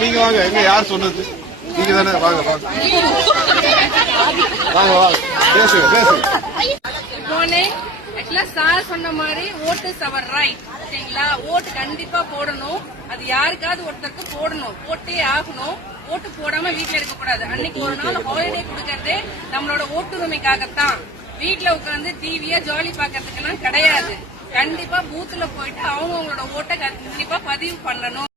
நீங்க வாங்க. எங்க யார் சொன்னது? நீங்க தானே. வாங்க வாங்க வாங்க வாங்க பேசுங்க பேசுங்க. சார் சொன்ன மாதிரி ஓட்டு அவர் ரைட். சரிங்களா? ஓட்டு கண்டிப்பா போடணும். அது யாருக்காவது ஒருத்தருக்கு போடணும், போட்டே ஆகணும். ஓட்டு போடாம வீட்டுல இருக்க கூடாது. அன்னைக்கு ஒரு நாள் ஹாலிடே கொடுக்கறதே நம்மளோட ஓட்டுரிமைக்காகத்தான். வீட்டுல உட்காந்து டிவியா ஜாலி பாக்கிறதுக்கு எல்லாம் கிடையாது. கண்டிப்பா பூத்துல போயிட்டு அவங்களோட ஓட்டை கண்டிப்பா பதிவு பண்ணணும்.